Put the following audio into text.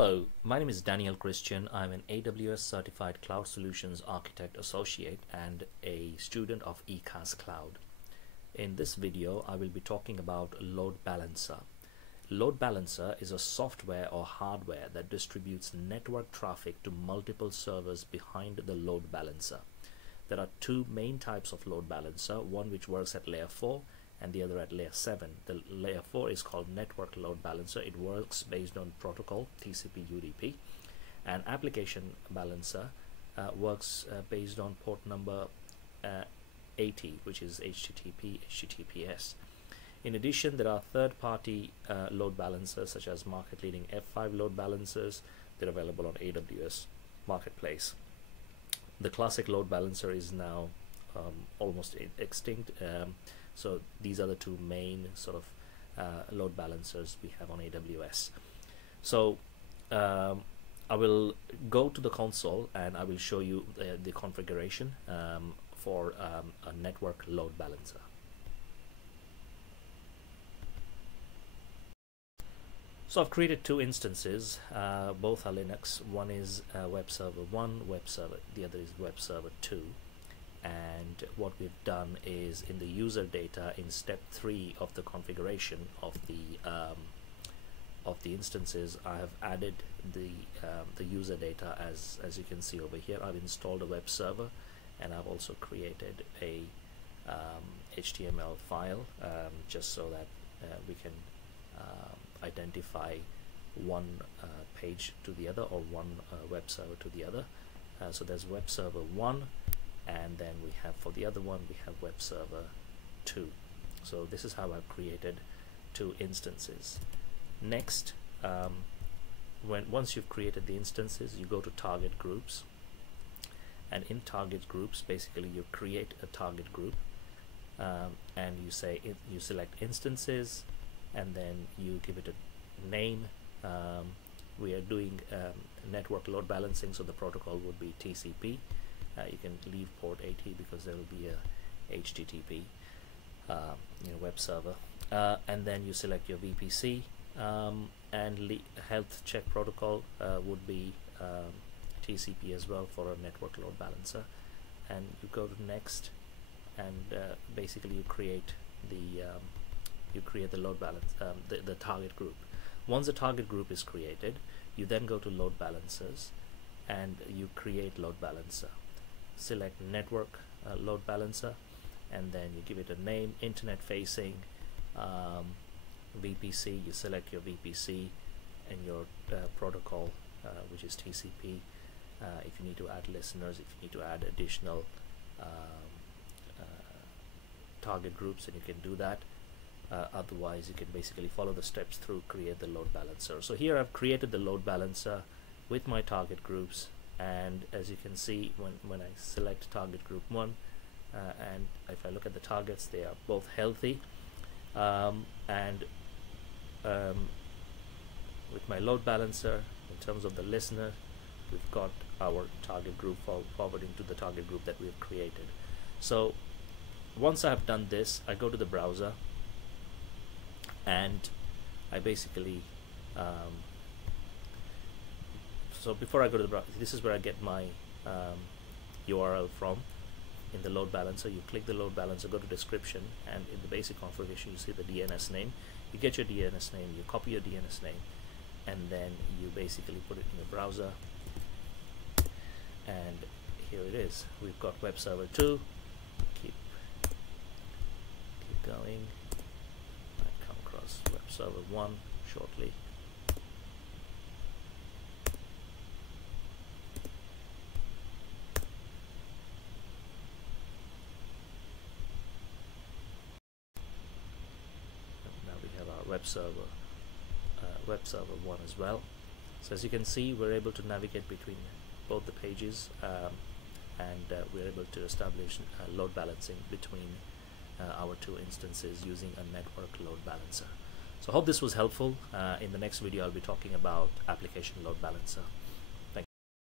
Hello, my name is Daniel Christian. I'm an AWS Certified Cloud Solutions Architect Associate and a student of Ekascloud. In this video, I will be talking about Load Balancer. Load Balancer is a software or hardware that distributes network traffic to multiple servers behind the load balancer. There are two main types of load balancer, one which works at layer 4 and the other at layer 7. The layer 4 is called network load balancer. It works based on protocol TCP UDP, and application balancer works based on port number 80, which is HTTP HTTPS. In addition, there are third-party load balancers such as market-leading F5 load balancers. They're available on AWS Marketplace. The classic load balancer is now almost extinct. So these are the two main sort of load balancers we have on AWS. So I will go to the console and I will show you the configuration for a network load balancer. So I've created two instances, both are Linux. One is web server 1, the other is web server 2. And what we've done is in the user data, in step 3 of the configuration of the instances, I have added the user data as you can see over here. I've installed a web server and I've also created a HTML file just so that we can identify one page to the other or one web server to the other. So there's web server 1, and then we have, for the other one, we have web server 2. So this is how I've created two instances. Next, once you've created the instances, you go to target groups, and in target groups, basically you create a target group, and you say you select instances, and then you give it a name. We are doing network load balancing, so the protocol would be TCP. You can leave port 80 because there will be a HTTP web server, and then you select your VPC, and health check protocol would be TCP as well for a network load balancer. And you go to next, and basically you create the load balance, the target group. Once the target group is created, you then go to load balancers and you create load balancer. Select network load balancer, and then you give it a name, internet facing VPC. You select your VPC and your protocol, which is TCP. If you need to add listeners, if you need to add additional target groups, then you can do that. Otherwise, you can basically follow the steps through, create the load balancer. So here I've created the load balancer with my target groups, and as you can see, when I select target group 1, and if I look at the targets, they are both healthy, and with my load balancer, in terms of the listener, we've got our target group forwarding to the target group that we've created. So once I've done this, I go to the browser and I basically so before I go to the browser, this is where I get my URL from in the load balancer. You click the load balancer, go to description, and in the basic configuration you see the DNS name. You get your DNS name, you copy your DNS name, and then you basically put it in the browser, and here it is. We've got web server 2. Keep going. I come across web server 1 shortly. Web server 1 as well. So as you can see, we're able to navigate between both the pages, and we're able to establish load balancing between our two instances using a network load balancer. So I hope this was helpful. In the next video, I'll be talking about application load balancer.